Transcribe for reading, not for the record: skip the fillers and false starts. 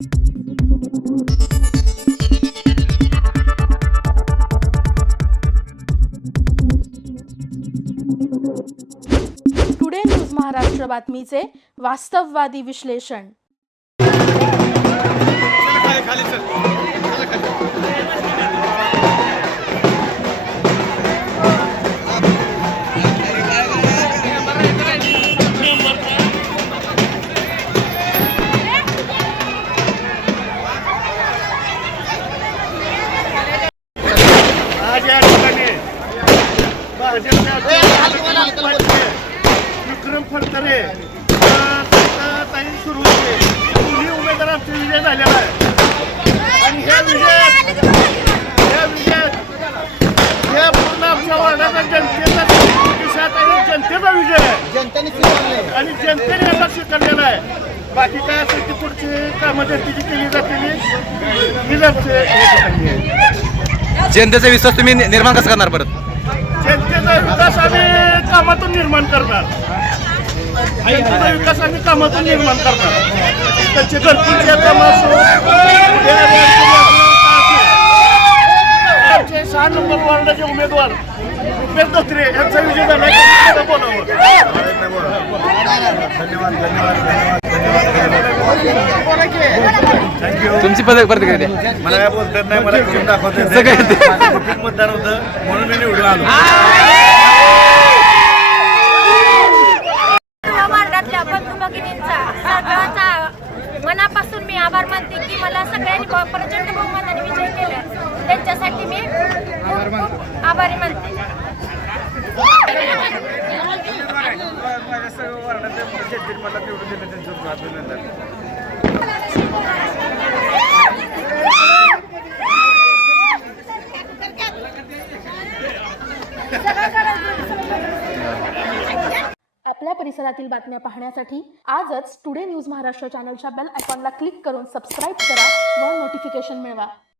Today news Maharashtra बातमीचे वास्तववादी विश्लेषण. आज या ठिकाणी विक्रम फडतरे ताई सुरू होते. दोन्ही उमेदवार आमचे विजय झालेला आहे आणि ह्या विजयात या पूर्ण आमच्या वार्डाचा जनतेचा प्रतिसाद आणि जनतेचा विजय आहे आणि जनतेने याला स्वीकारलेला आहे. बाकी काय असेल की पुढची कामं जनतेची केली जातील हीच आमचे जनतेचा विश्वास तुम्ही निर्माण कसं करणार परत? जनतेचा विकास आम्ही कामातून निर्माण करणार. जनतेचा विकास आम्ही कामातून निर्माण करणार. त्यांचे घरकुलचे कामं असो, आमचे 6 नंबर वार्डाचे उमेदवार रुपेश धोत्रे यांचा विजय झाला. बोलावं. तुमची प्रतिक्रिया द्या. मला काय बोलतात नाही, मला करून दाखवतात. सगळं मतदान होतं म्हणून मी निवडून आलो. वार्डातल्या बंधू भगिनींचा सगळ्यांचा मनापासून मी आभार मानते की मला सगळ्यांनी प्रचंड बहुमताने विजय केला. त्यांच्यासाठी मी खूप आभारी मानते. मला निवडून दिलं त्यांचं अभिनंदन. आपल्या परिसरातील बातम्या पाहण्यासाठी आजच टुडे न्यूज महाराष्ट्र चॅनलच्या बेल आयकॉनला क्लिक करून सबस्क्राईब करा व नोटिफिकेशन मिळवा.